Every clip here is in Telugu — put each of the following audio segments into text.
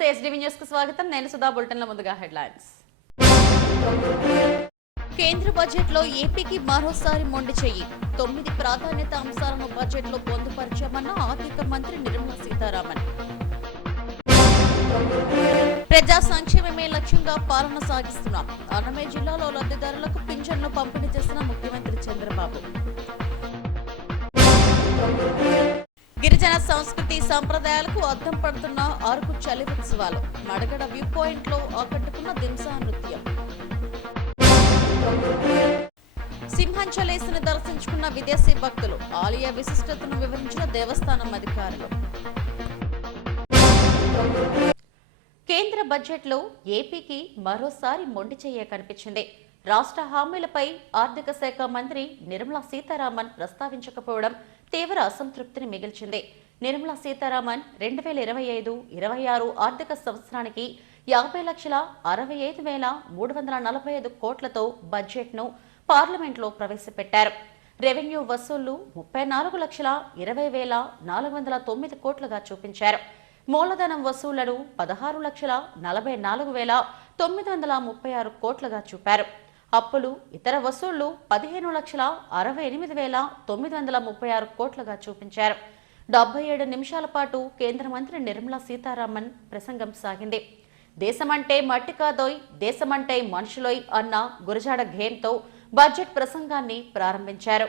నమస్తే ఎస్డీవీ న్యూస్ కు స్వాగతం. నేను సుధా. బులెటిన్ లో ముందుగా హెడ్లైన్స్. కేంద్ర బడ్జెట్ లో ఏపీకి మరోసారి మొండి చెయ్యి. 9 ప్రాధాన్యత అంశాలను బడ్జెట్ లో పొందుపరిచామన్న ఆర్థిక మంత్రి నిర్మలా సీతారామన్. ప్రజా సంక్షేమమే లక్ష్యంగా పాలన సాగిస్తున్నాం. అన్నమయ్య జిల్లాలో లబ్ధిదారులకు పింఛన్లు పంపిణీ చేసిన ముఖ్యమంత్రి చంద్రబాబు. గిరిజన సంస్కృతి సంప్రదాయాలకు అద్దం పడుతున్న అరకు చలి ఉత్సవాలు. మడగడ వ్యూ పాయింట్ లో ఆకట్టుకున్న దింసా నృత్యం. సింహాంచలేసుని దర్శించుకున్న విదేశీ భక్తులు. ఆలయ విశిష్టతను వివరించిన దేవస్థానం అధికారులు. కేంద్ర బడ్జెట్ లో ఏపీకి మరోసారి మొండి చెయ్య కనిపించింది. రాష్ట్ర హామీలపై ఆర్థిక శాఖ మంత్రి నిర్మలా సీతారామన్ ప్రస్తావించకపోవడం తీవ్ర అసంతృప్తిని మిగిల్చింది. నిర్మలా సీతారామన్ 2025-26 ఆర్థిక సంవత్సరానికి 50,65,345 కోట్లతో బడ్జెట్ ను పార్లమెంట్ లో ప్రవేశపెట్టారు. రెవెన్యూ వసూళ్లు 34,20,409 కోట్లుగా చూపించారు. మూలధనం వసూళ్లను 16,44,936 కోట్లుగా చూపారు. అప్పులు ఇతర వసూళ్లు 15,68,936 కోట్లుగా చూపించారు. 77 నిమిషాల పాటు కేంద్ర మంత్రి నిర్మలా సీతారామన్ ప్రసంగం సాగింది. దేశమంటే మట్టి కాదోయ్, దేశమంటే మనుషులోయ్ అన్న గురజాడ గేయంతో బడ్జెట్ ప్రసంగాన్ని ప్రారంభించారు.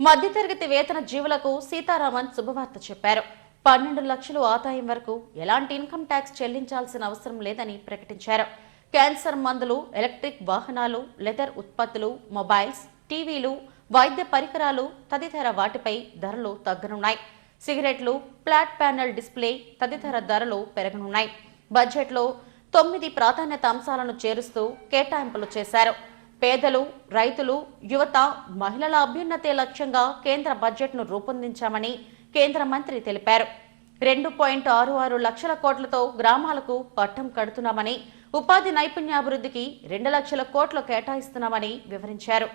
మధ్యతరగతి వేతన జీవులకు సీతారామన్ శుభవార్త చెప్పారు. 12 లక్షలు ఆదాయం వరకు ఎలాంటి ఇన్కమ్ ట్యాక్స్ చెల్లించాల్సిన అవసరం లేదని ప్రకటించారు. క్యాన్సర్ మందులు, ఎలక్ట్రిక్ వాహనాలు, లెదర్ ఉత్పత్తులు, మొబైల్స్, టీవీలు, వైద్య పరికరాలు తదితర వాటిపై ధరలు తగ్గనున్నాయి. సిగరెట్లు, ఫ్లాట్ ప్యానెల్ డిస్ప్లే తదితర ధరలు పెరగనున్నాయి. బడ్జెట్లో 9 ప్రాధాన్యత అంశాలను చేరుస్తూ కేటాయింపులు చేశారు. పేదలు, రైతులు, యువత, మహిళల అభ్యున్నతే లక్ష్యంగా కేంద్ర బడ్జెట్ను రూపొందించామని కేంద్ర మంత్రి తెలిపారు. 2.66 లక్షల కోట్లతో గ్రామాలకు పట్టం కడుతున్నామని, ఉపాధి నైపుణ్యాభివృద్ధికి 2 లక్షల కోట్లు కేటాయిస్తున్నామని వివరించారు.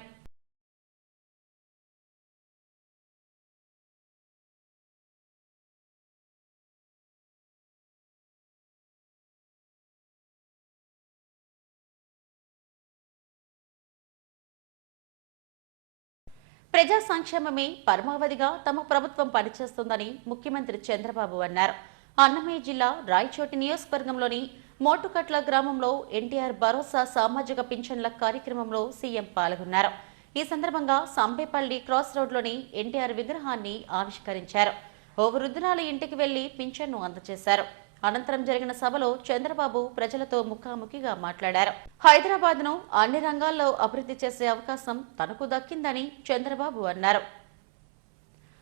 ప్రజా సంక్షేమమే పరమావధిగా తమ ప్రభుత్వం పనిచేస్తుందని ముఖ్యమంత్రి చంద్రబాబు అన్నారు. అన్నమయ్య జిల్లా రాయచోటి నియోజకవర్గంలోని మోటుకట్ల గ్రామంలో ఎన్టీఆర్ భరోసా సామాజిక పింఛన్ల కార్యక్రమంలో సీఎం పాల్గొన్నారు. ఈ సందర్భంగా సంబేపల్లి క్రాస్ రోడ్లోని ఎన్టీఆర్ విగ్రహాన్ని ఆవిష్కరించారు. ఓ వృద్ధురాలి ఇంటికి వెళ్లి పింఛన్ను అందజేశారు. అనంతరం జరిగిన సభలో చంద్రబాబు ప్రజలతో ముఖాముఖిగా మాట్లాడారు. హైదరాబాద్ ను అన్ని రంగాల్లో అభివృద్ధి చేసే అవకాశం తనకు దక్కిందని చంద్రబాబు అన్నారు.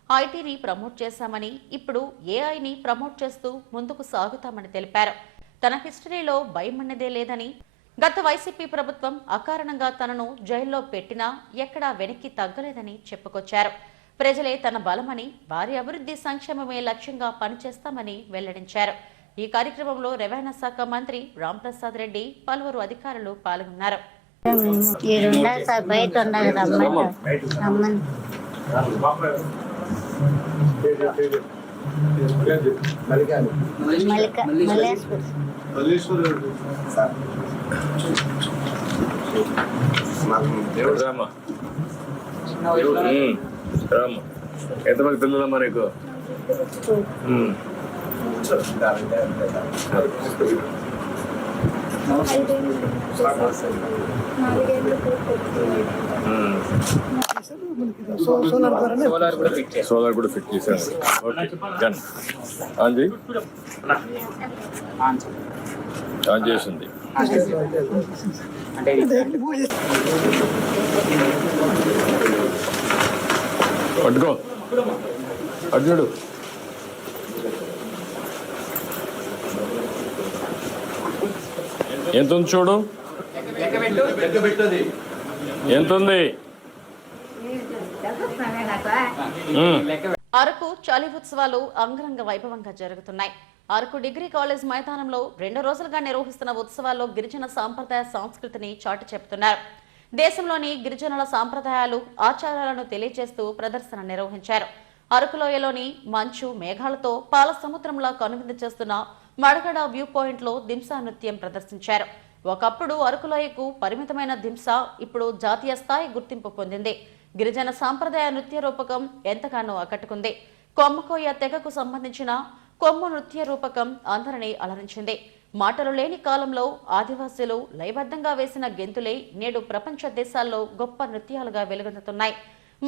ఐటీని ప్రమోట్ చేశామని, ఇప్పుడు ఏఐని ప్రమోట్ చేస్తూ ముందుకు సాగుతామని తెలిపారు. తన హిస్టరీలో భయమన్నదే లేదని, గత వైసీపీ ప్రభుత్వం అకారణంగా తనను జైల్లో పెట్టినా ఎక్కడా వెనక్కి తగ్గలేదని చెప్పుకొచ్చారు. ప్రజలే తన బలమని, వారి అభివృద్ధి సంక్షేమమే లక్ష్యంగా పనిచేస్తామని వెల్లడించారు. ఈ కార్యక్రమంలో రవాణా శాఖ మంత్రి రాంప్రసాద్ రెడ్డి, పలువురు అధికారులు పాల్గొన్నారు. ఎంతమంది పిల్లలమ్మా నీకు? సోలార్ కూడా ఫిట్ చేశాను. ఆన్ చేసింది. పట్టుకో, అర్జుడు. ఎంత ఉంది చూడు, ఎంత ఉంది? అరకు చలి ఉత్సవాలు అంగరంగ వైభవంగా జరుగుతున్నాయి. అరకు డిగ్రీ కాలేజ్ మైదానంలో 2 రోజులుగా నిర్వహిస్తున్న ఉత్సవాల్లో గిరిజన సాంప్రదాయ సంస్కృతిని చాటి చెప్తున్నారు. దేశంలోని గిరిజనుల సాంప్రదాయాలు, ఆచారాలను తెలియజేస్తూ ప్రదర్శన నిర్వహించారు. అరకులోయలోని మంచు మేఘాలతో పాల సముద్రంలా కనువిందు చేస్తున్న మడగడ వ్యూ పాయింట్లో దింసా నృత్యం ప్రదర్శించారు. ఒకప్పుడు అరకులోయకు పరిమితమైన దింసా ఇప్పుడు జాతీయ స్థాయి గుర్తింపు పొందింది. గిరిజన సాంప్రదాయ నృత్య రూపకం ఎంతగానో ఆకట్టుకుంది. కొమ్మకోయ తెగకు సంబంధించిన కొమ్ము నృత్య రూపకం అందరినీ అలరించింది. మాటలు లేని కాలంలో ఆదివాసీలు లయబద్ధంగా వేసిన గెంతులే నేడు ప్రపంచ దేశాల్లో గొప్ప నృత్యాలుగా వెలుగొందుతున్నాయి.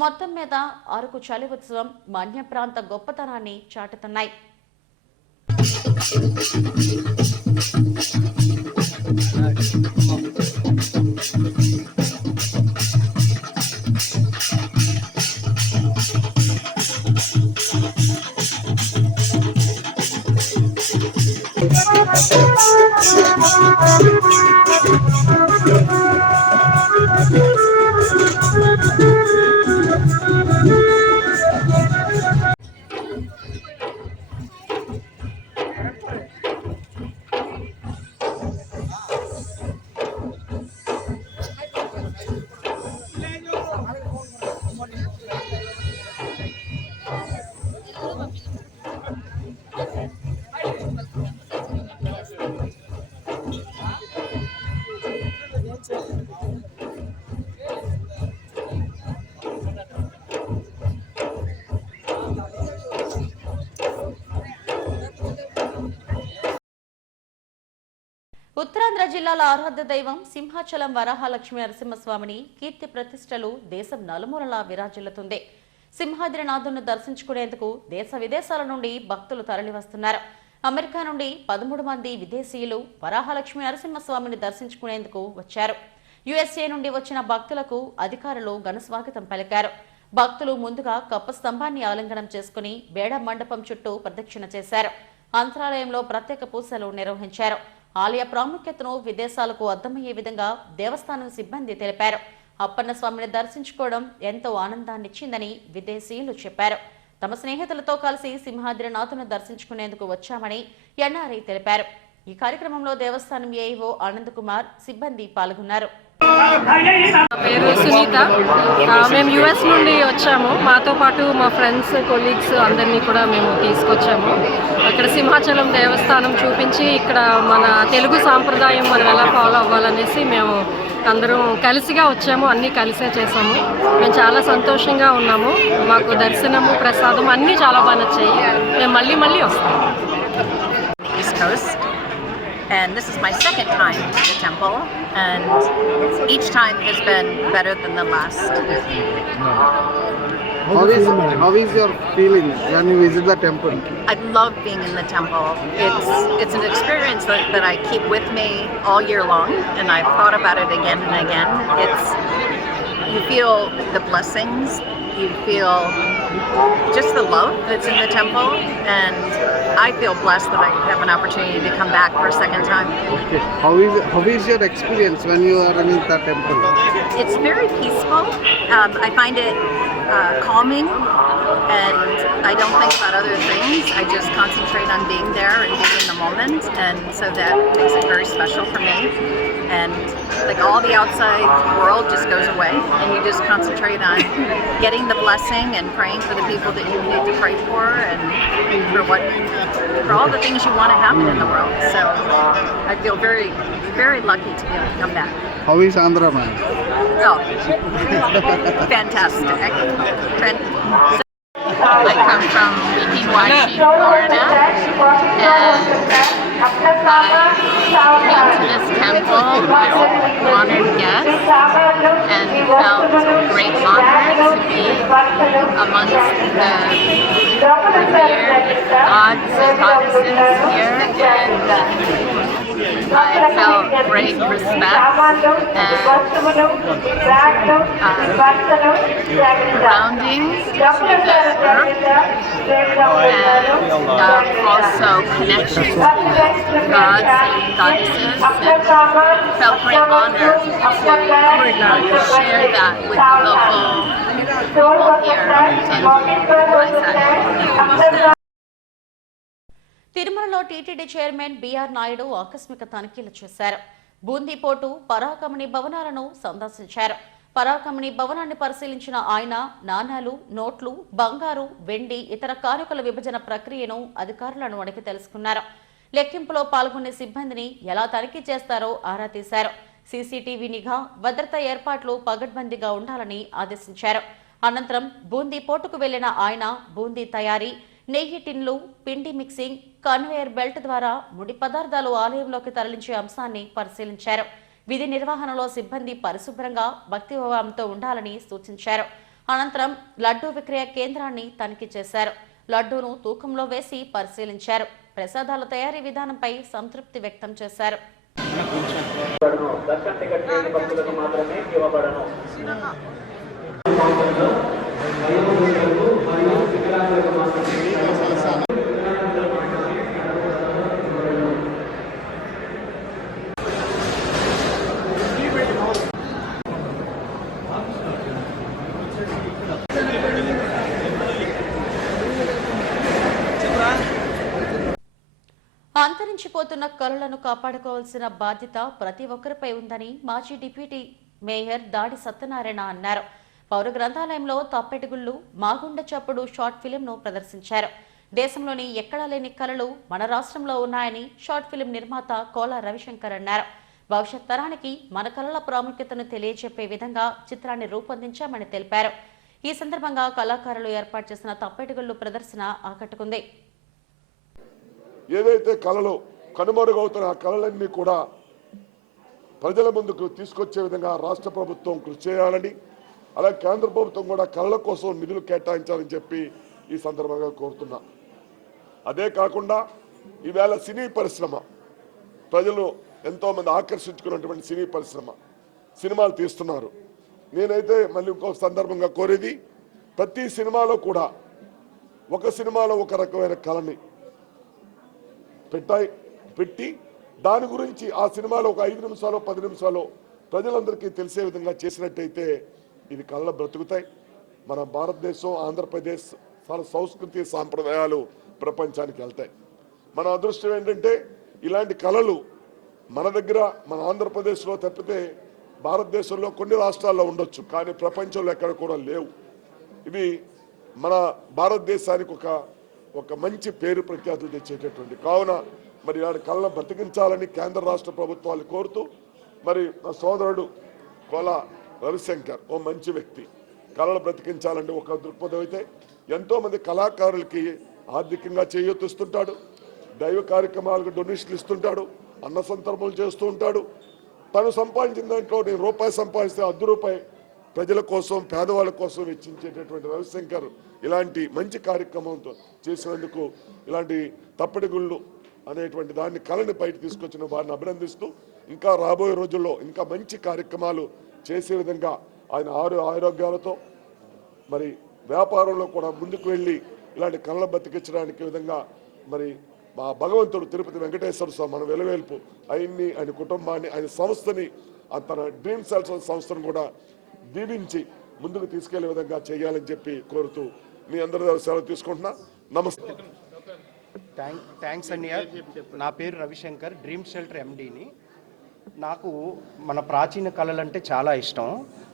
మొత్తం మీద అరకు చలి ఉత్సవం మన్య ప్రాంత గొప్పతనాన్ని చాటుతున్నాయి. ఉత్తరాంధ్ర జిల్లాల ఆరాధ్య దైవం సింహాచలం వరాహలక్ష్మి నరసింహస్వామిని కీర్తి ప్రతిష్టలు దేశం నలుమూలలా విరాజిల్లుతుంది. సింహాద్రినాథును దర్శించుకునేందుకు దేశ విదేశాల నుండి భక్తులు తరలివస్తున్నారు. అమెరికా నుండి 13 మంది విదేశీయులు వరాహలక్ష్మి నరసింహస్వామిని దర్శించుకునేందుకు వచ్చారు. యుఎస్ఏ నుండి వచ్చిన భక్తులకు అధికారులు ఘనస్వాగతం పలికారు. భక్తులు ముందుగా కప్ప స్తంభాన్ని ఆలింగనం చేసుకుని బేడ మండపం చుట్టూ ప్రదక్షిణ చేశారు. అంతరాలయంలో ప్రత్యేక పూజలు నిర్వహించారు. ఆలయ ప్రాముఖ్యతను విదేశాలకు అర్థమయ్యే విధంగా దేవస్థానం సిబ్బంది తెలిపారు. అప్పన్న స్వామిని దర్శించుకోవడం ఎంతో ఆనందాన్నిచ్చిందని విదేశీయులు చెప్పారు. తమ స్నేహితులతో కలిసి సింహాద్రినాథును దర్శించుకునేందుకు వచ్చామని ఎన్ఆర్ఐ తెలిపారు. ఈ కార్యక్రమంలో దేవస్థానం ఏఈఓ ఆనంద్ కుమార్, సిబ్బంది పాల్గొన్నారు. పేరు సునీత. మేము యుఎస్ నుండి వచ్చాము. మాతో పాటు మా ఫ్రెండ్స్, కొలీగ్స్ అందరినీ కూడా మేము తీసుకొచ్చాము. ఇక్కడ సింహాచలం దేవస్థానం చూపించి ఇక్కడ మన తెలుగు సాంప్రదాయం మనం ఎలా ఫాలో అవ్వాలనేసి మేము అందరం కలిసిగా వచ్చాము. అన్నీ కలిసే చేసాము. మేము చాలా సంతోషంగా ఉన్నాము. మాకు దర్శనము, ప్రసాదం అన్నీ చాలా బాగా నచ్చాయి. మేము మళ్ళీ వస్తాము. And this is my second time to the temple, and each time has been better than the last. How is your feeling when you visit the temple? I love being in the temple. It's an experience that I keep with me all year long, and I've thought about it again and again. You feel the blessings, you feel just the love that's in the temple, and I feel blessed that I have an opportunity to come back for a second time. Okay. How is your experience when you are in the temple? It's very peaceful. I find it calming, and I don't think about other things. I just concentrate on being there and being in the moment, and so that makes it very special for me. And like all the outside world just goes away, and you just concentrate on getting the blessing and praying for the people that you need to pray for, and for all the things you want to happen in the world. So I feel very, very lucky to be able to come back. How is Andhra, man? Oh, fantastic. I come from Pewaukee, Florida, and I came to this temple as an honored guest and felt great honor to be amongst the revered gods and goddesses here, and I felt great respect and surroundings to the earth, and also connection to the gods and goddesses, and felt great honor to share that with the local people here in తిరుమలలో టీటీడీ చైర్మన్ బిఆర్ నాయుడు ఆకస్మిక తనిఖీలు చేశారు. బూందీపోటు పరాకమణి భవనాలను సందర్శించారు. పరాకమణి భవనాన్ని పరిశీలించిన ఆయన నాణాలు, నోట్లు, బంగారు, వెండి, ఇతర కానుకల విభజన ప్రక్రియను అధికారులను అడిగి తెలుసుకున్నారు. లెక్కింపులో పాల్గొనే సిబ్బందిని ఎలా తనిఖీ చేస్తారో ఆరా తీశారు. సీసీటీవీ నిఘా, భద్రతా ఏర్పాట్లు పగడ్బందీగా ఉండాలని ఆదేశించారు. అనంతరం బూందీ పోర్టుకు వెళ్లిన ఆయన బూందీ తయారీ, నెయ్యి టిన్లు, పిండి మిక్సింగ్, కన్వేయర్ బెల్ట్ ద్వారా ముడి పదార్థాలు ఆలయంలోకి తరలించే అంశాన్ని పరిశీలించారు. విధి నిర్వహణలో సిబ్బంది పరిశుభ్రంగా భక్తిభావంతో ఉండాలని సూచించారు. అనంతరం లడ్డూ విక్రయ కేంద్రాన్ని తనిఖీ చేశారు. లడ్డూను తూకంలో వేసి పరిశీలించారు. ప్రసాదాల తయారీ విధానంపై సంతృప్తి వ్యక్తం చేశారు. అంతరించిపోతున్న కళలను కాపాడుకోవాల్సిన బాధ్యత ప్రతి ఒక్కరిపై ఉందని మాజీ డిప్యూటీ మేయర్ దాడి సత్యనారాయణ అన్నారు. పౌర గ్రంథాలయంలో తప్పెటగుళ్లు, మాగుండ చప్పుడు షార్ట్ ఫిలింను ప్రదర్శించారు. దేశంలోని ఎక్కడా లేని కళలు మన రాష్ట్రంలో ఉన్నాయని షార్ట్ ఫిలిం నిర్మాత కోలా రవిశంకర్ అన్నారు. భవిష్యత్ తరానికి మన కళల ప్రాముఖ్యతను తెలియజెప్పే విధంగా చిత్రాన్ని రూపొందించామని తెలిపారు. ఈ సందర్భంగా కళాకారులు ఏర్పాటు చేసిన తప్పెటగుళ్లు ప్రదర్శన ఆకట్టుకుంది. ఏదైతే కళలు కనుమరుగవుతున్న ఆ కళలన్నీ కూడా ప్రజల ముందుకు తీసుకొచ్చే విధంగా రాష్ట్ర ప్రభుత్వం కృషి చేయాలని, అలాగే కేంద్ర ప్రభుత్వం కూడా కళల కోసం నిధులు కేటాయించాలని చెప్పి ఈ సందర్భంగా కోరుతున్నా. అదే కాకుండా ఈవేళ సినీ పరిశ్రమ, ప్రజలు ఎంతోమంది ఆకర్షించుకున్నటువంటి సినీ పరిశ్రమ సినిమాలు తీస్తున్నారు. నేనైతే మళ్ళీ ఇంకో సందర్భంగా కోరేది, ప్రతి సినిమాలో కూడా ఒక సినిమాలో ఒక రకమైన కళని పెట్టి దాని గురించి ఆ సినిమాలో ఒక 5 నిమిషాలు 10 నిమిషాలు ప్రజలందరికీ తెలిసే విధంగా చేసినట్టయితే ఇది కళలు బ్రతుకుతాయి. మన భారతదేశం, ఆంధ్రప్రదేశ్ చాలా సంస్కృతి సాంప్రదాయాలు ప్రపంచానికి వెళ్తాయి. మన అదృష్టం ఏంటంటే ఇలాంటి కళలు మన దగ్గర, మన ఆంధ్రప్రదేశ్లో తప్పితే భారతదేశంలో కొన్ని రాష్ట్రాల్లో ఉండొచ్చు, కానీ ప్రపంచంలో ఎక్కడ కూడా లేవు. ఇవి మన భారతదేశానికి ఒక మంచి పేరు ప్రఖ్యాతులు తెచ్చేటటువంటి కావున మరి ఇలాంటి కళను బ్రతికించాలని కేంద్ర రాష్ట్ర ప్రభుత్వాలు కోరుతూ, మరి నా సోదరుడు కోలా రవిశంకర్ ఓ మంచి వ్యక్తి, కళలు బ్రతికించాలంటే ఒక దృక్పథం అయితే ఎంతోమంది కళాకారులకి ఆర్థికంగా చేయూతిస్తుంటాడు, దైవ కార్యక్రమాలకు డొనేషన్లు ఇస్తుంటాడు, అన్న సంతర్పణలు చేస్తూ ఉంటాడు. తను సంపాదించిన దాంట్లో నేను రూపాయి సంపాదిస్తే ₹10 ప్రజల కోసం, పేదవాళ్ళ కోసం వెచ్చించేటటువంటి రవిశంకర్ ఇలాంటి మంచి కార్యక్రమంతో చేసినందుకు, ఇలాంటి తప్పెటగుళ్ళు అనేటువంటి దాన్ని కళని బయట తీసుకొచ్చిన వారిని అభినందిస్తూ, ఇంకా రాబోయే రోజుల్లో ఇంకా మంచి కార్యక్రమాలు చేసే విధంగా ఆయన ఆరోగ్యాలతో మరి వ్యాపారంలో కూడా ముందుకు వెళ్ళి ఇలాంటి కళ బతికించడానికి విధంగా మరి మా భగవంతుడు తిరుపతి వెంకటేశ్వర స్వామి మన వెలువేల్పు ఆయన్ని, ఆయన కుటుంబాన్ని, ఆయన సంస్థని, తన డ్రీమ్ సెల్స్ సంస్థను కూడా దీవించి ముందుకు తీసుకెళ్లే విధంగా చేయాలని చెప్పి కోరుతూ మీ అందరి దగ్గర సెలవు తీసుకుంటున్నా. నమస్తే. థ్యాంక్స్ అన్నయ్య. నా పేరు రవిశంకర్, డ్రీమ్ షెల్టర్ ఎండీని. నాకు మన ప్రాచీన కళలంటే చాలా ఇష్టం.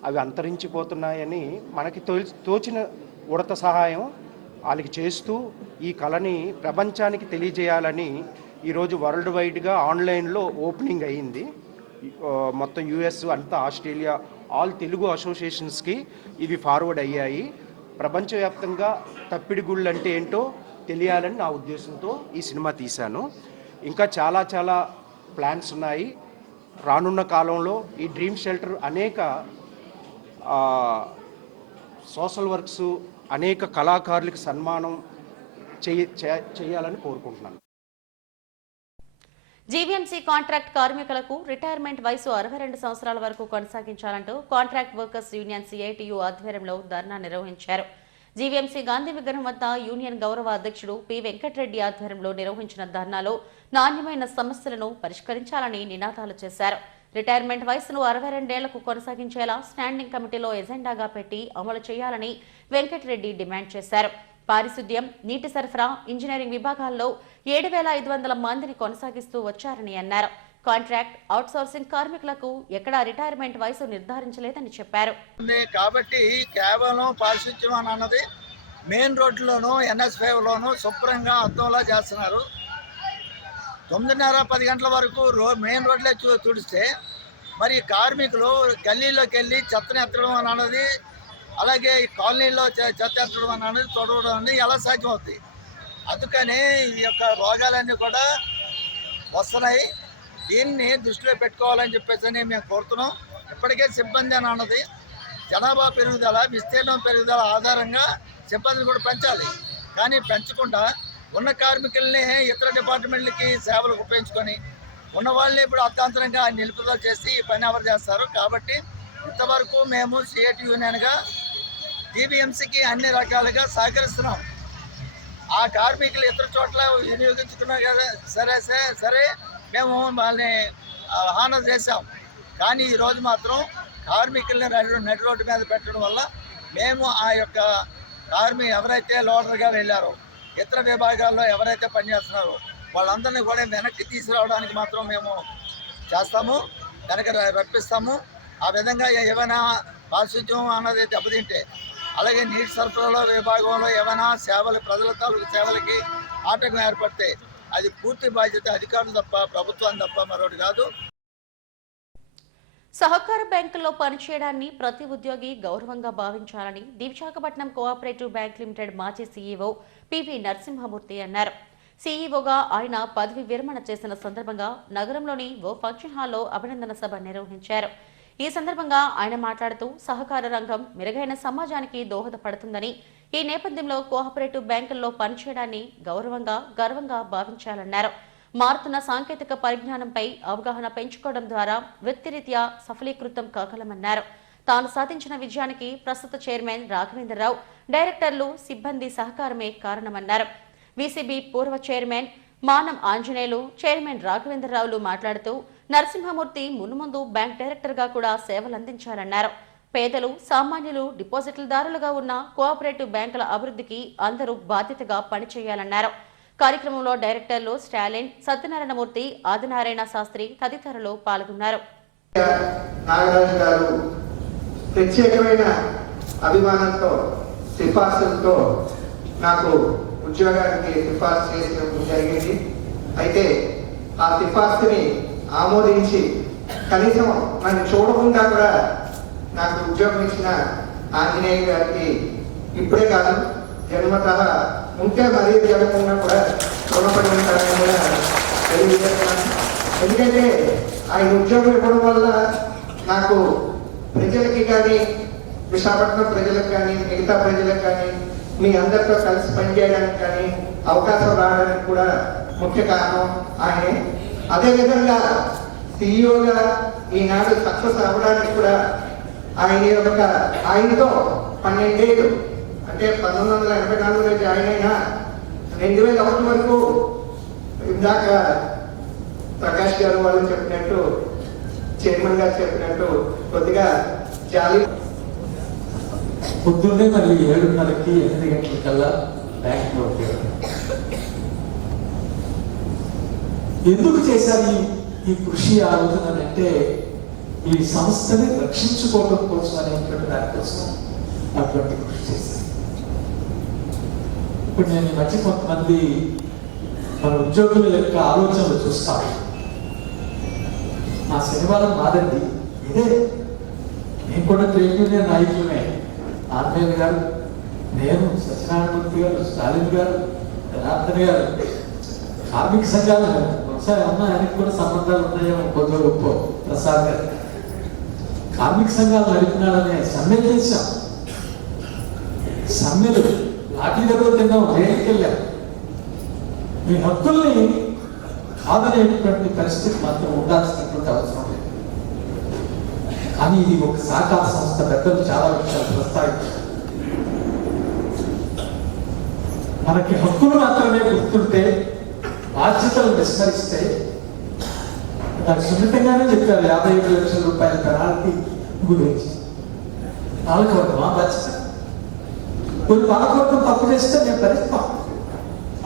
అవి అంతరించిపోతున్నాయని మనకి తోచిన ఉడత సహాయం వాళ్ళకి చేస్తూ ఈ కళని ప్రపంచానికి తెలియజేయాలని ఈరోజు వరల్డ్ వైడ్గా ఆన్లైన్లో ఓపెనింగ్ అయ్యింది. మొత్తం US అంతా, ఆస్ట్రేలియా, ఆల్ తెలుగు అసోసియేషన్స్కి ఇవి ఫార్వర్డ్ అయ్యాయి. ప్రపంచవ్యాప్తంగా తప్పిడిగుళ్ళు అంటే ఏంటో తెలియాలని నా ఉద్దేశంతో ఈ సినిమా తీశాను. ఇంకా చాలా చాలా ప్లాన్స్ ఉన్నాయి. రానున్న కాలంలో ఈ డ్రీమ్ షెల్టర్ అనేక సోషల్ వర్క్స్, అనేక కళాకారులకు సన్మానం చేయాలని కోరుకుంటున్నాను. జీవీఎంసీ కాంట్రాక్ట్ కార్మికులకు రిటైర్మెంట్ వయసు 62 సంవత్సరాల వరకు కొనసాగించాలంటూ కాంట్రాక్ట్ వర్కర్స్ యూనియన్ CITU ఆధ్వర్యంలో ధర్నా నిర్వహించారు. జీవీఎంసీ గాంధీ విగ్రహం వద్ద యూనియన్ గౌరవ అధ్యక్షుడు పి వెంకటరెడ్డి ఆధ్వర్యంలో నిర్వహించిన ధర్నాలో నాణ్యమైన సమస్యలను పరిష్కరించాలని నినాదాలు చేశారు. రిటైర్మెంట్ వయసును 62 ఏళ్లకు కొనసాగించేలా స్టాండింగ్ కమిటీలో ఎజెండాగా పెట్టి అమలు చేయాలని వెంకటరెడ్డి డిమాండ్ చేశారు. పారిశుద్ధ్యం, నీటి సరఫరా, ఇంజనీరింగ్ విభాగాల్లో 7,500 మందిని కొనసాగిస్తూ వచ్చారని అన్నారు. కాంట్రాక్ట్, అవుట్సోర్సింగ్ కార్మికులకు ఎక్కడా రిటైర్మెంట్ వయసు నిర్ధారించలేదని చెప్పారు. కాబట్టి కేవలం పారిశుద్ధ్యం అన్నది మెయిన్ రోడ్లోనూ NS5లోనూ శుభ్రంగా అద్దంలా చేస్తున్నారు. 9:30-10 గంటల వరకు మెయిన్ రోడ్లే తుడిస్తే మరి కార్మికులు గల్లీలోకి వెళ్ళి చెత్తను ఎత్తడం అని అన్నది, అలాగే ఈ కాలనీలో చెత్త ఎత్తడం అని అన్నది తొడవడం అనేది ఎలా సాధ్యమవుతుంది? అందుకని ఈ యొక్క రోగాలన్నీ కూడా వస్తున్నాయి. దీన్ని దృష్టిలో పెట్టుకోవాలని చెప్పేసి మేము కోరుతున్నాం. ఇప్పటికే సిబ్బంది అని అన్నది జనాభా పెరుగుదల, విస్తీర్ణం పెరుగుదల ఆధారంగా సిబ్బందిని కూడా పెంచాలి. కానీ పెంచకుండా ఉన్న కార్మికుల్ని ఇతర డిపార్ట్మెంట్లకి సేవలకు ఉపయోగించుకొని ఉన్న వాళ్ళని ఇప్పుడు అర్థాంతరంగా నిలుపుదల చేసి ఈ పని ఎవరు చేస్తారు. కాబట్టి ఇంతవరకు మేము సిఐటి యూనియన్గా టీబీఎంసీకి అన్ని రకాలుగా సహకరిస్తున్నాం. ఆ కార్మికులు ఇతర చోట్ల వినియోగించుకున్నా కదా సరే మేము వాళ్ళని హానర్ చేశాం. కానీ ఈరోజు మాత్రం కార్మికుల్ని నడి రోడ్డు మీద పెట్టడం వల్ల మేము ఆ యొక్క ఎవరైతే లోడర్గా వెళ్ళారో, ఇతర విభాగాల్లో ఎవరైతే పనిచేస్తున్నారో వాళ్ళందరినీ కూడా వెనక్కి తీసుకురావడానికి మాత్రం మేము చేస్తాము, వెనక రప్పిస్తాము. ఆ విధంగా ఏమైనా పారిశుద్ధ్యం అన్నది దెబ్బతింటే, అలాగే నీటి సరఫరాలో విభాగంలో ఏమైనా సేవలు, ప్రజల తాలూకు సేవలకి ఆటంకం ఏర్పడితే అది పూర్తి బాధ్యత అధికారులు తప్ప, ప్రభుత్వం తప్ప మరొకటి కాదు. సహకార బ్యాంకుల్లో పనిచేయడాన్ని ప్రతి ఉద్యోగి గౌరవంగా భావించాలని విశాఖపట్నం కోఆపరేటివ్ బ్యాంక్ లిమిటెడ్ మాజీ సీఈఓ పివి నరసింహమూర్తి అన్నారు. సీఈఓగా ఆయన పదవి విరమణ చేసిన సందర్భంగా నగరంలోని ఓ ఫంక్షన్ హాల్లో అభినందన సభ నిర్వహించారు. ఈ సందర్భంగా ఆయన మాట్లాడుతూ సహకార రంగం మెరుగైన సమాజానికి దోహదపడుతుందని, ఈ నేపథ్యంలో కోఆపరేటివ్ బ్యాంకుల్లో పనిచేయడాన్ని గర్వంగా భావించాలన్నారు. మారుతున్న సాంకేతిక పరిజ్ఞానంపై అవగాహన పెంచుకోవడం ద్వారా వృత్తిరీత్యా సఫలీకృతం కాగలమన్నారు. తాను సాధించిన విజయానికి ప్రస్తుత చైర్మన్ రాఘవేంద్రరావు, డైరెక్టర్లు, సిబ్బంది సహకారమే కారణమన్నారు. వీసీబీ పూర్వ చైర్మన్ మానం ఆంజనేయులు, చైర్మన్ రాఘవేంద్రరావులు మాట్లాడుతూ నరసింహమూర్తి మున్ముందు బ్యాంక్ డైరెక్టర్గా కూడా సేవలందించాలన్నారు. పేదలు, సామాన్యులు డిపాజిట్లదారులుగా ఉన్న కోఆపరేటివ్ బ్యాంకుల అభివృద్ధికి అందరూ బాధ్యతగా పనిచేయాలన్నారు. కార్యక్రమంలో డైరెక్టర్లు స్టాలిన్, సత్యనారాయణమూర్తి, ఆదినారాయణ శాస్త్రి తదితరులు పాల్గొన్నారు. నాగరాజు గారు ప్రత్యేకమైన అభిమానంతో, సిఫార్సులతో నాకు ఉద్యోగానికి సిఫార్సు చేయడం జరిగింది. అయితే ఆ సిఫార్సుని ఆమోదించి కనీసం నన్ను చూడకుండా కూడా నాకు ఉద్యోగం ఇచ్చిన ఆంజనేయ గారికి ఇప్పుడే కాదు, జన్మతః ఉంటే మరీ జరగకుండా కూడా రుణపడి ఉంటారని కూడా తెలియజేస్తున్నాను. ఎందుకంటే ఆయన ఉద్యోగం ఇవ్వడం వల్ల నాకు ప్రజలకి కానీ, విశాఖపట్నం ప్రజలకు కానీ, మిగతా ప్రజలకు కానీ, మీ అందరితో కలిసి పనిచేయడానికి కానీ అవకాశం రావడానికి కూడా ముఖ్య కారణం ఆయనే. అదేవిధంగా సీఈఓగా ఈనాడు సక్సెస్ అవ్వడానికి కూడా ఆయనతో 12 ఏళ్ళు, అంటే 1984లో జాయిన్ అయిన 2001 వరకు, ఇందాక ప్రకాష్ గారు వాళ్ళు చెప్పినట్టు, చైర్మన్ గారు చెప్పినట్టు కొద్దిగా జాలి. పొద్దున్నే మళ్ళీ 7:30కి 8 గంటలకల్లా బ్యాంక్లో ఎందుకు చేశారు ఈ కృషి ఆ రోజునంటే ఈ సంస్థని రక్షించుకోవడం కోసం అనేటువంటి దానికోసం అటువంటి కృషి చేశారు. ఇప్పుడు నేను ఈ మధ్య కొంతమంది మన ఉద్యోగుల యొక్క ఆలోచనలు చూస్తాను. నా శనివారం నాదండి, ఇదే నేను కూడా ట్రేడ్ యూనియన్ నాయకులమే. ఆంజనేయులు గారు, నేను, సత్యనారాయణమూర్తి గారు, స్టాలిన్ గారు, జనార్దన్ గారు, కార్మిక సంఘాలు ఒకసారి అన్నా ఆయనకు కూడా సంబంధాలు ఉన్నాయేమో కొద్దిగా గొప్ప ప్రసాద్ గారు. కార్మిక సంఘాలు నడిపినాడనే సమ్మె చేశాం. సమ్మెలు లాఠీ దగ్గర తిన్నాం, జైలుకి వెళ్ళాం. మీ హక్కుల్ని కాదనేటువంటి పరిస్థితి మాత్రం ఉండాల్సినటువంటి అవసరం లేదు. కానీ ఇది ఒక సహకార సంస్థ, పెద్దలు చాలా విషయాలు ప్రస్తావించారు. మనకి హక్కులు మాత్రమే గుర్తుంటే, బాధ్యతలు విస్మరిస్తే, నాకు సున్నితంగానే చెప్పారు 55 లక్షల రూపాయల పెనాల్టీ గురించి. పాలకవర్గం ఆ బాధ్యత, కొన్ని పాలకవర్గం తప్పు చేస్తే మేము భరిస్తాం,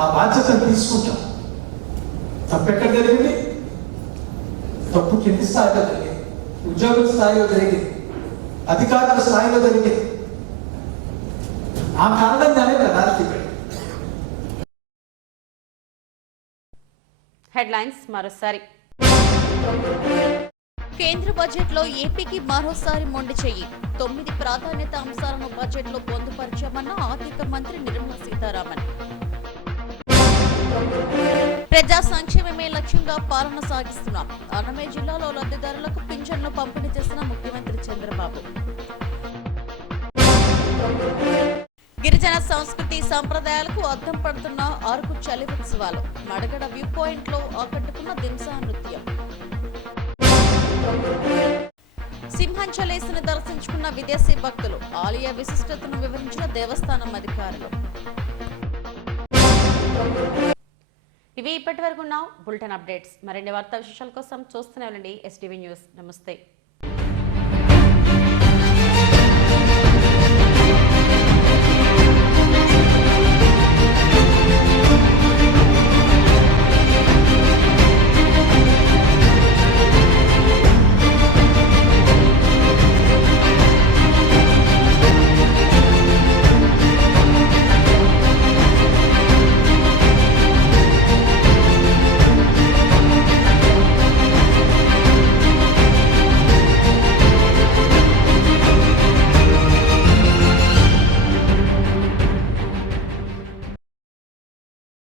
ఆ బాధ్యతను తీసుకుంటాం. తప్పు ఎక్కడ జరిగింది? తప్పు కింది స్థాయిలో జరిగింది, ఉద్యోగుల స్థాయిలో జరిగింది, అధికారుల స్థాయిలో జరిగింది. ఆ కారణంగానే పెనాల్టీ. హెడ్లైన్స్ మరోసారి. కేంద్ర బడ్జెట్లో ఏపీకి మరోసారి మొండి చెయ్యి. 9 ప్రాధాన్యత అంశాలను బడ్జెట్లో పొందుపరిచామన్న ఆర్థిక మంత్రి నిర్మలా సీతారామన్. ప్రజా సంక్షేమమే లక్ష్యంగా పాలన సాగిస్తున్నాం. అన్నమయ్య జిల్లాలో లబ్ధిదారులకు పింఛన్లు పంపిణీ చేసిన ముఖ్యమంత్రి చంద్రబాబు. గిరిజన సంస్కృతి సంప్రదాయాలకు అద్దం పడుతున్న అరకు చలి ఉత్సవాలు. మడగడ వ్యూ పాయింట్ లో ఆకట్టుకున్న దింసా నృత్యం. సింహంచలేసుని దర్శించుకున్న విదేశీ భక్తులు. ఆలయ విశిష్టతను వివరించిన దేవస్థానం అధికారులు. ఇవి ఇప్పటి వరకు ఉన్న బులెటిన్ అప్డేట్స్. మరిన్ని వార్తా విశేషాల కోసం చూస్తూనే ఉండండి STV న్యూస్. నమస్తే.